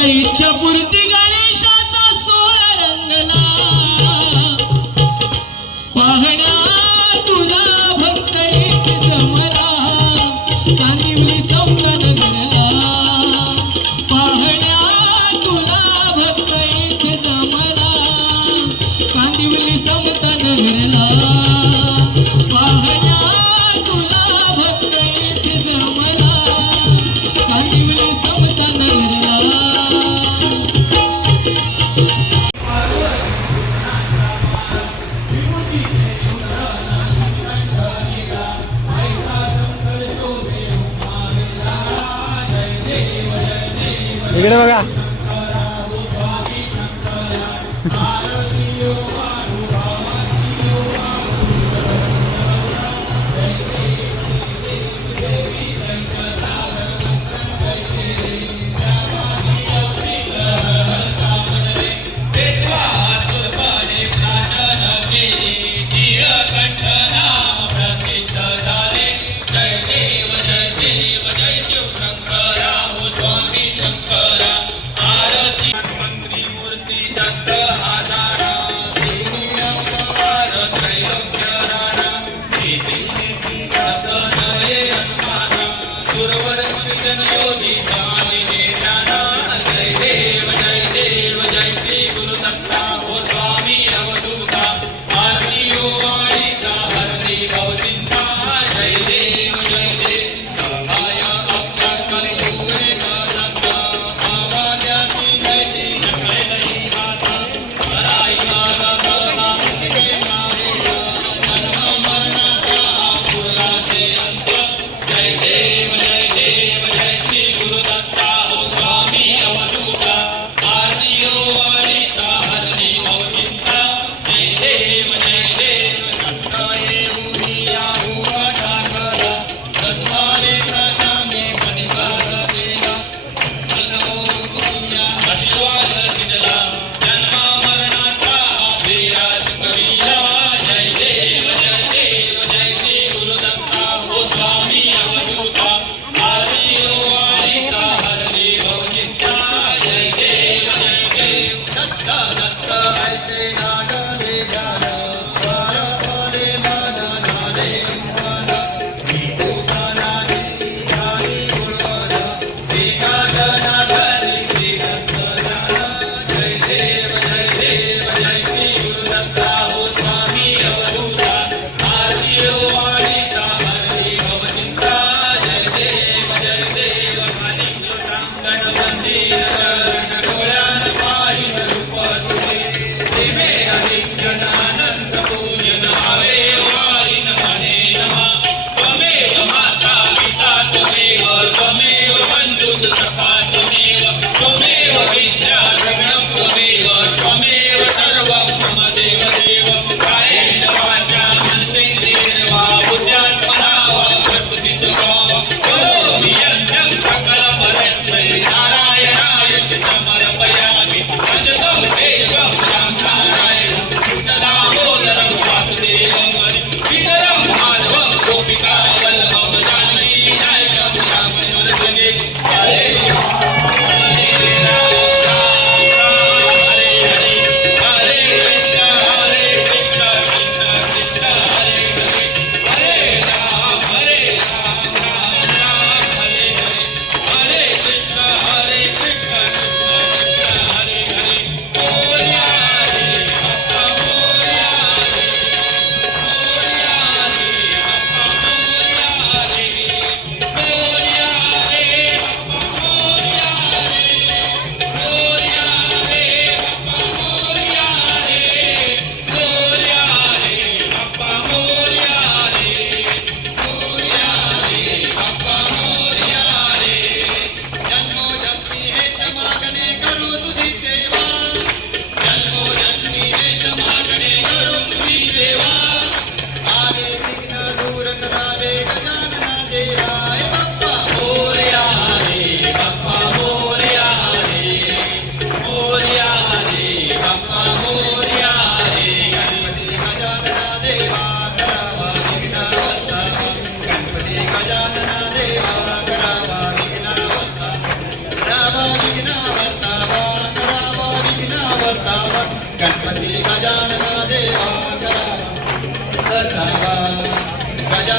तुझ्या इच्छा पूर्ती इकडे बघा.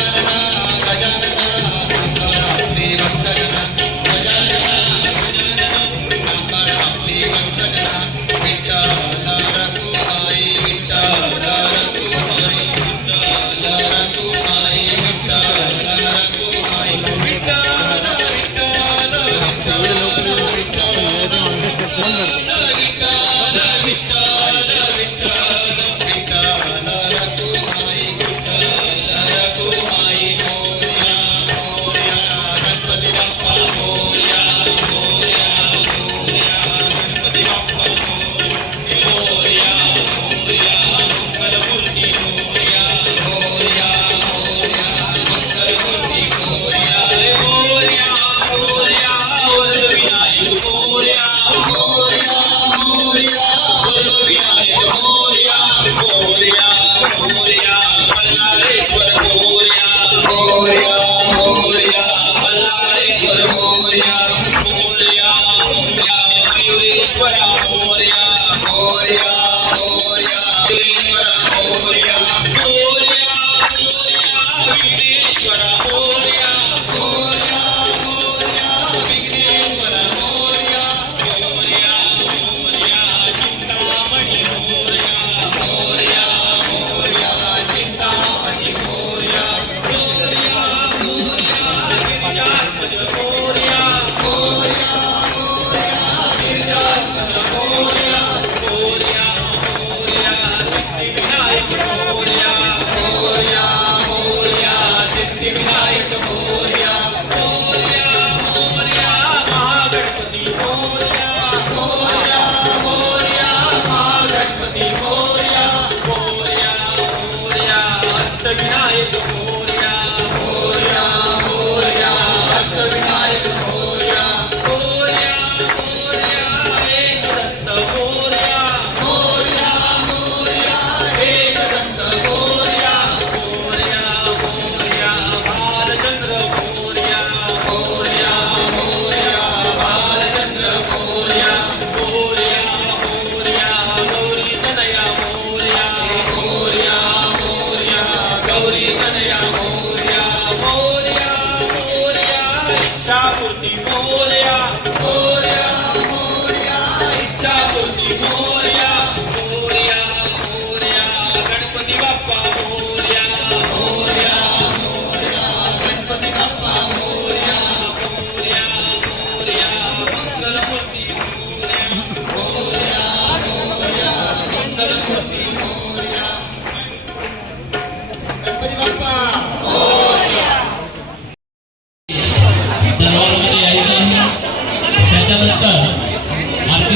गजानन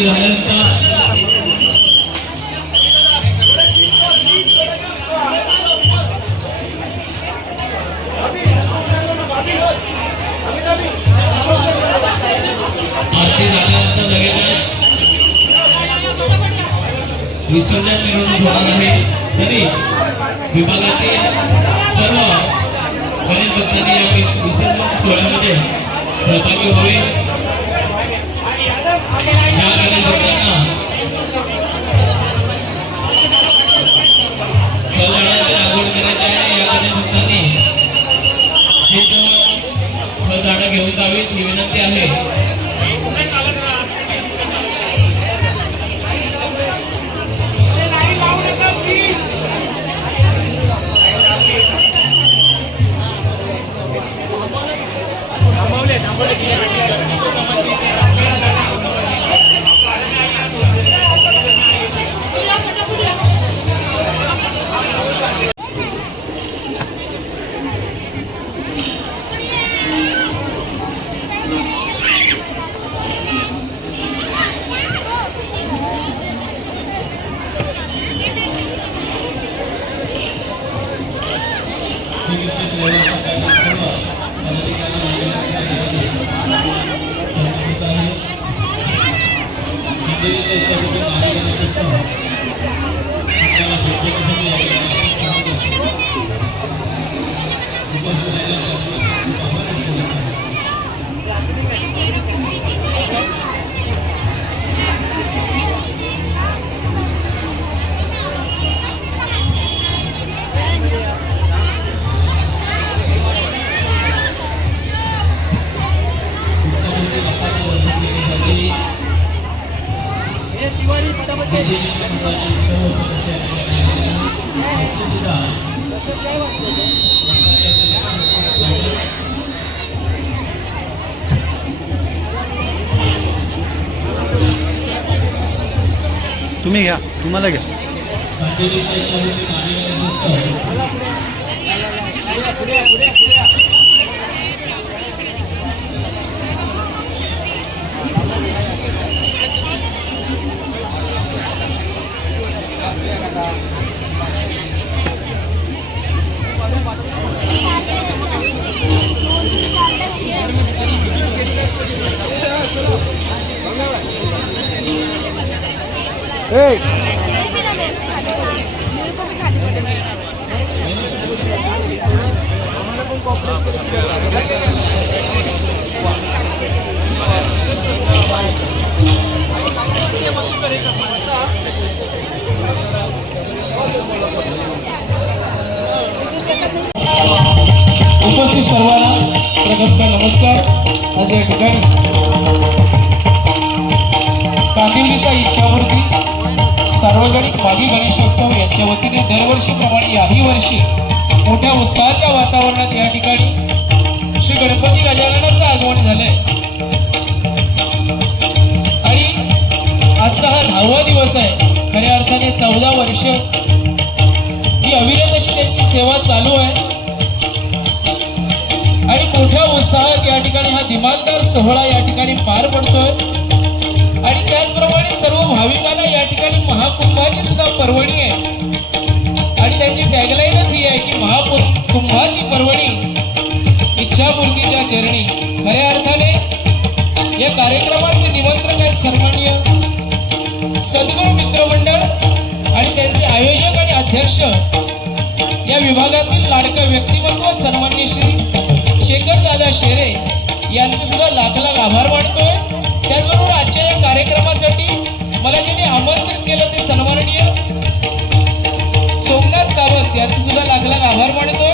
झाल्यानंतर आरती झाल्यानंतर लगेचच विसर्जन मिरवणूक होणार आहे. तरी सर्व विसर्जन सोहळ्यामध्ये सहभागी व्हावे. आज या ठिकाणी कांदिवलीचा इच्छावरती सार्वजनिक मागी गणेशोत्सव यांच्या वतीने दरवर्षीप्रमाणे याही वर्षी मोठ्या उत्साहाच्या वातावरणात या ठिकाणी श्री गणपती गजाननाचं आगमन झालंय. आणि आजचा हा दहावा दिवस आहे. खऱ्या अर्थाने चौदा वर्ष ही अविरत अशी त्यांची सेवा चालू आहे. आणि मोठ्या उत्साहात या ठिकाणी हा दिमागदार सोहळा या ठिकाणी पार पडतोय. आणि त्याचप्रमाणे सर्व भाविकांना या ठिकाणी महाकुंभाची सुद्धा पर्वणी आहे. आणि त्यांची टॅगलाईनच ही आहे की महाकुंभाची पर्वणी. इच्छापूर्तीच्या चरणी. खऱ्या अर्थाने या कार्यक्रमाचे निमंत्रक आहेत सन्माननीय सद्गुरू मित्रमंडळ आणि त्यांचे आयोजक आणि अध्यक्ष या विभागातील लाडकं व्यक्तिमत्व सन्मान्य श्री शेखर दादा शेरे यांचे सुद्धा लाख लाख आभार मानतोय. त्याचबरोबर आजच्या या कार्यक्रमासाठी मला ज्यांनी आमंत्रित केलं ते सन्माननीय सोमनाथ सावंत यांचे सुद्धा लाख लाख आभार मानतो.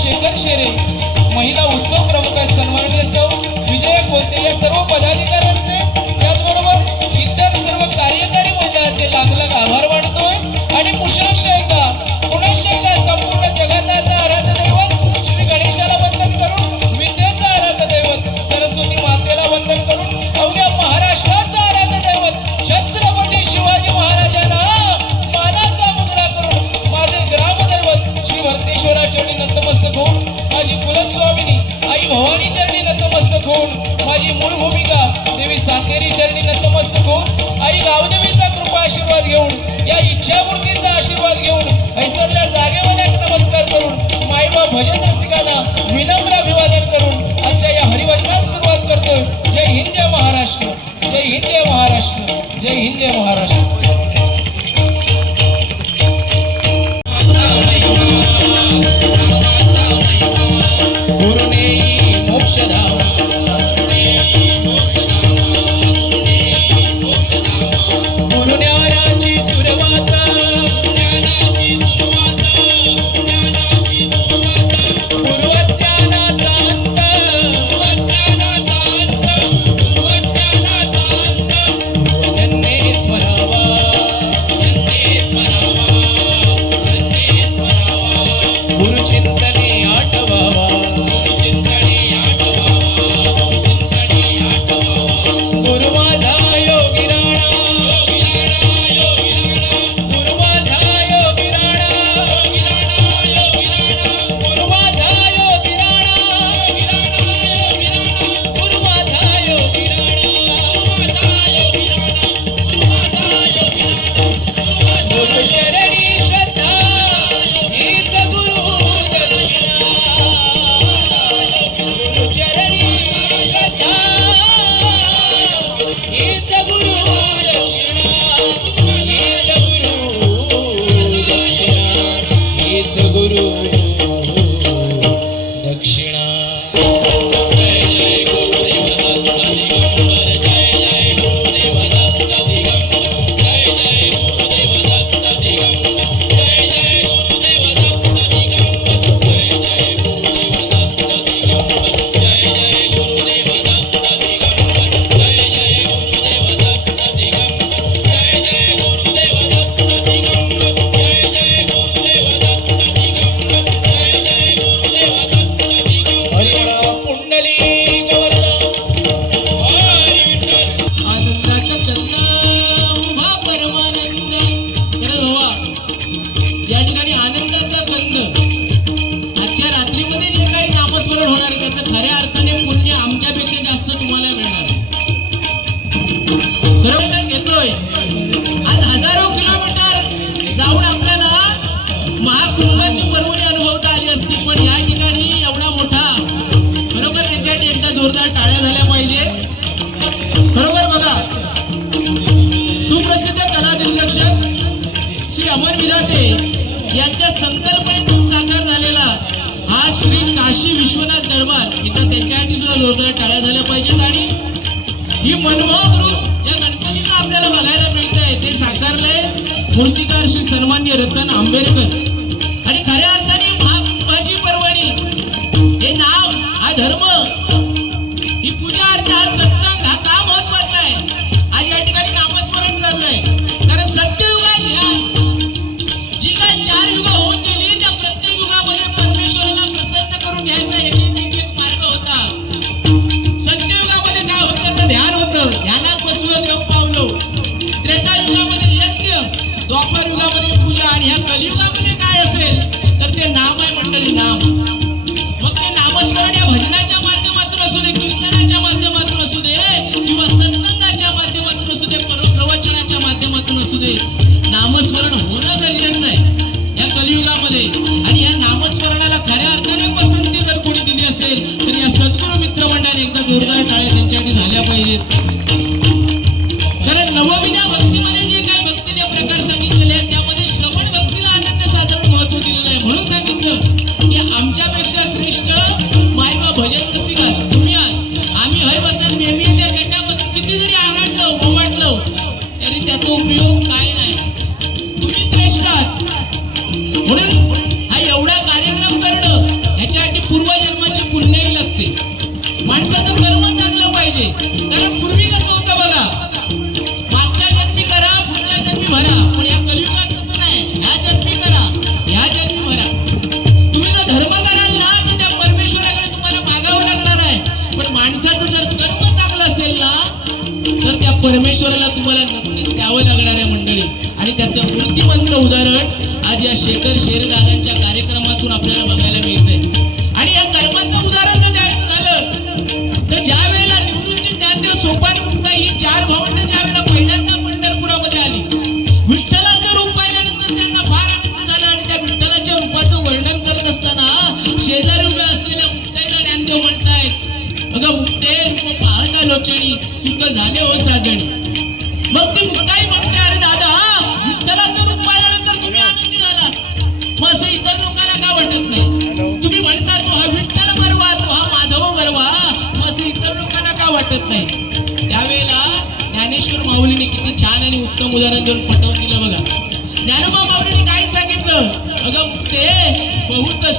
शेतकरी शेखर शेरे महिला उत्सव नतमस्तक होऊन माझी कुलस्वामिनी आई भवानी चरणी नतमस्तक होऊन माझी मूळ भूमिका देवी सातेरी चरणी नतमस्तक होऊन आई गावदेवीचा कृपा आशीर्वाद घेऊन या इच्छामूर्तीचा आशीर्वाद घेऊन ऐसरल्या जागेवाल्या नमस्कार करून मायबा भजन रसिकांना विनम्र अभिवादन करून आजच्या या हरिभजनास सुरुवात करतोय. जय हिंद महाराष्ट्र. जय हिंद महाराष्ट्र. जय हिंद महाराष्ट्र. ಧರ್ಮ त्याचं उदाहरण. आज या शेखर शेरदादांच्या कार्यक्रमातून आपल्याला बघायला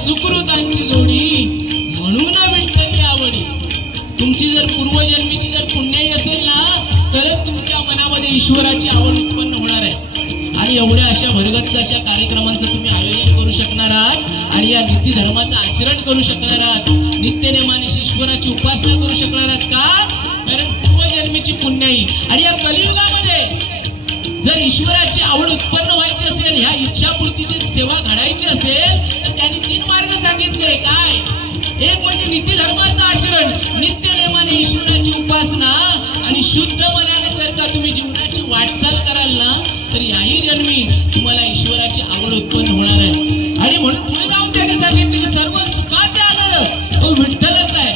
सुकृतांची जोडी म्हणून विठ्ठली आवडी. तुमची जर पूर्वजन्मीची जर पुण्याई असेल ना तरच तुमच्या मनामध्ये ईश्वराची आवड उत्पन्न होणार आहे. आणि एवढ्या अशा भरगच्च अशा कार्यक्रमांचं तुम्ही आयोजन करू शकणार आहात आणि या नीती धर्माचं आचरण करू शकणार आहात. नित्यनेमानिशी ईश्वराची उपासना करू शकणार आहात का? कारण पूर्वजन्मीची पुण्याई आणि या कलियुगामध्ये जर ईश्वराची आवड उत्पन्न व्हायची असेल ह्या इच्छापूर्तीची सेवा घडायची असेल मार्ग सांगितले काय? एक म्हणजे नित्य धर्माचं आचरण. नित्य नेमाने ईश्वराची उपासना आणि शुद्ध मनाने जर का तुम्ही जीवनाची वाटचाल कराल ना तर याही जन्मी तुम्हाला ईश्वराची आवड उत्पन्न होणार आहे. आणि म्हणून पुढे जाऊन त्याने सांगितले की सर्व सुखाचे आधार तो विठ्ठलच आहे.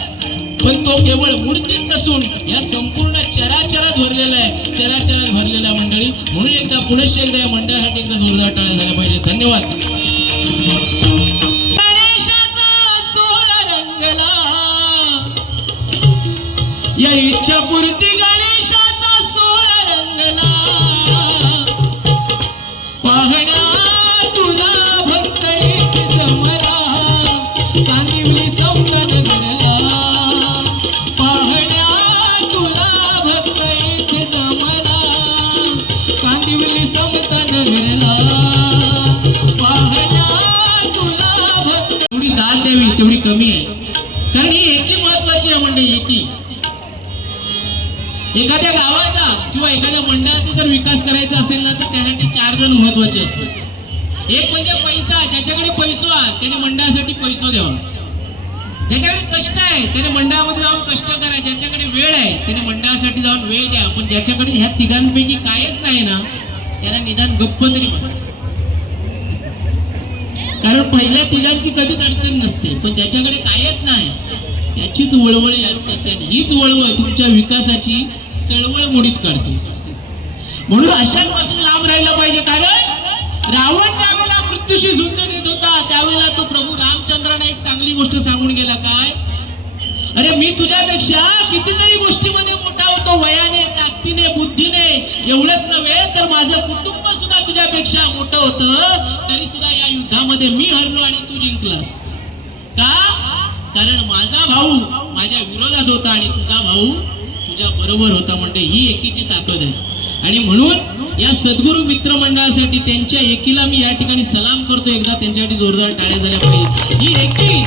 पण तो केवळ मूर्तीत नसून या संपूर्ण चराचरात भरलेला आहे. चराचरात भरलेल्या मंडळी म्हणून एकदा पुनश्च एकदा या मंडळासाठी एकदा जोरदार टाळ्या झाल्या पाहिजे धन्यवाद. ना तर त्यासाठी चार जण महत्त्वाचे असतात. एक म्हणजे पैसा ज्याच्याकडे पैसा त्याने मंडळासाठी पैसा द्यावा. ज्याच्याकडे कष्ट आहे त्याने मंडळामध्ये जाऊन कष्ट करा. ज्याच्याकडे वेळ आहे त्याने मंडळासाठी जाऊन वेळ द्या. पण ज्याच्याकडे ह्या तिघांपैकी कायच नाही ना त्याला निदान गप्प तरी बसा. कारण पहिल्या तिघांची कधीच अडचण नसते. पण ज्याच्याकडे कायच नाही त्याचीच वळवळ जास्त असते. आणि हीच वळवळ तुमच्या विकासाची चळवळ मोडीत काढते. म्हणून अशांपासून लांब राहिला पाहिजे कारण रावण ज्यावेळेला मृत्यूशी झुंज देत होता त्यावेळेला तो प्रभू रामचंद्राने एक चांगली गोष्ट सांगून गेला काय? अरे मी तुझ्यापेक्षा कितीतरी गोष्टीमध्ये मोठा होतो वयाने ताकदीने बुद्धीने. एवढंच नव्हे तर माझं कुटुंब सुद्धा तुझ्यापेक्षा मोठं होतं. तरी सुद्धा या युद्धामध्ये मी हरलो आणि तू जिंकलास. का? कारण माझा भाऊ माझ्या विरोधात होता आणि तुझा भाऊ तुझ्या बरोबर होता म्हणजे ही एकीची ताकद आहे. आणि म्हणून या सद्गुरू मित्र मंडळासाठी त्यांच्या एकीला मी या ठिकाणी सलाम करतो. एकदा त्यांच्यासाठी जोरदार टाळ्या झाल्या पाहिजे ही एकी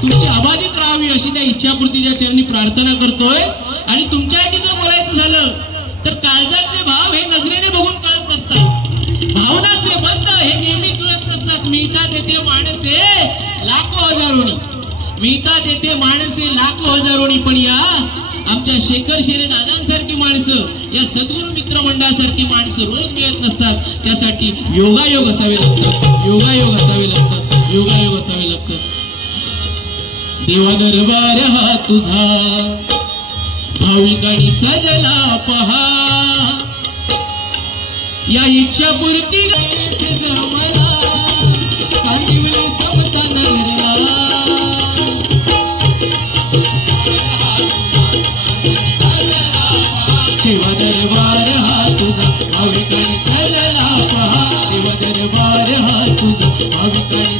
तुमची अबाधित राहावी अशी त्या इच्छापूर्तीच्या चरणी प्रार्थना करतोय. आणि तुमच्यासाठी जर बोलायचं झालं तर काळजातले भाव हे नजरेने बघून कळत नसतात. भावनाचे बंद हे नेहमी जुळत नसतात. मिळतात येथे माणसे लाखो हजारोनी. मिळतात येथे माणसे लाखो हजारोनी. पण या आमच्या शेखर शेरे दादांसारखी माणसं या सद्गुरू मित्र मंडळासारखी माणसं रोज मिळत नसतात. त्यासाठी योगायोग असावे लागतात. योगायोग असावे लागतात. योगायोग असावे लागतात. देवा दरबार हा तुझा. भाविकांनी सजला पहा. या इच्छा पूर्ती तुझा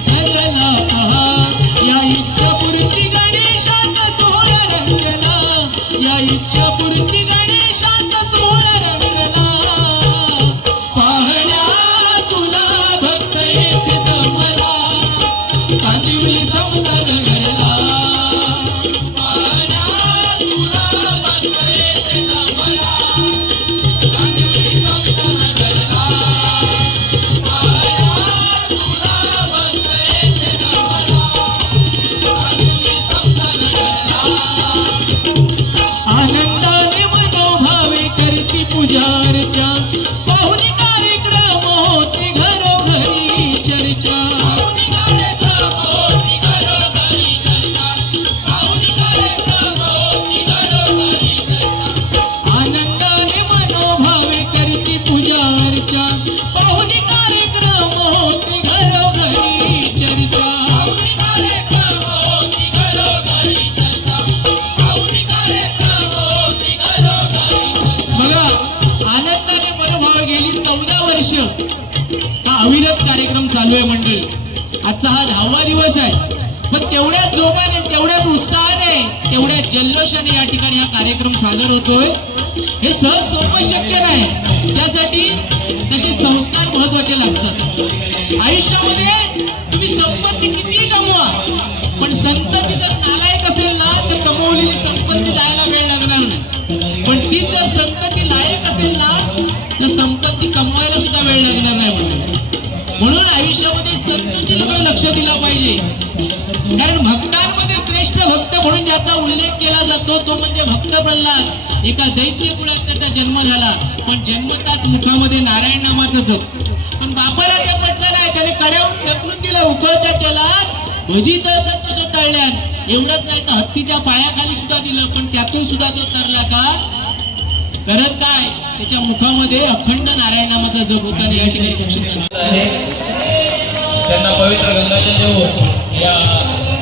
चालू आहे मंडळी. आजचा हा दहावा दिवस आहे. पण तेवढ्याच जोमाने तेवढ्याच उत्साहाने तेवढ्या जल्लोषाने या ठिकाणी हा कार्यक्रम सादर होतोय. हे सहज सोपं शक्य नाही. त्यासाठी तसे संस्कार महत्त्वाचे लागतात. आयुष्यामध्ये लक्ष दिलं पाहिजे. कारण भक्तांमध्ये श्रेष्ठ भक्त म्हणून ज्याचा उल्लेख केला जातो तो म्हणजे भक्त प्रल्हाद. एका दैत्य कुळात त्याचा जन्म झाला. पण जन्मताच मुखामध्ये नारायण नामातच पण बापाला ते म्हटलं नाही. त्याने कड्यावरून ढकलून दिलं उकळत्या तेलात. भजी तळतात तसं तळल्यान एवढंच नाही तर हत्तीच्या पायाखाली सुद्धा दिलं. पण त्यातून सुद्धा तो तरला का? करत काय? त्याच्या मुखामध्ये अखंड नारायणामध्ये जप होता या ठिकाणी त्यांना पवित्र गंगाजल देऊन या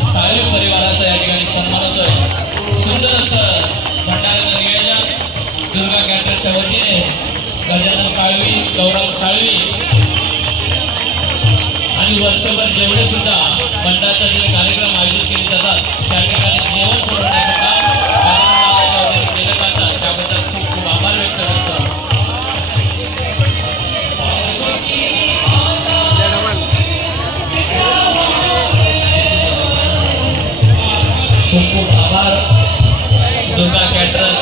साळवी परिवाराचा या ठिकाणी सन्मान होतोय. सुंदर असं भंडाऱ्याचं नियोजन दुर्गा कॅटरच्या वतीने गजानन साळवी गौरव साळवी आणि वर्षभर जेवढे सुद्धा मंडळाचा जे कार्यक्रम आयोजित केले जातात त्या ठिकाणी जेवण पुरवण्याचं काम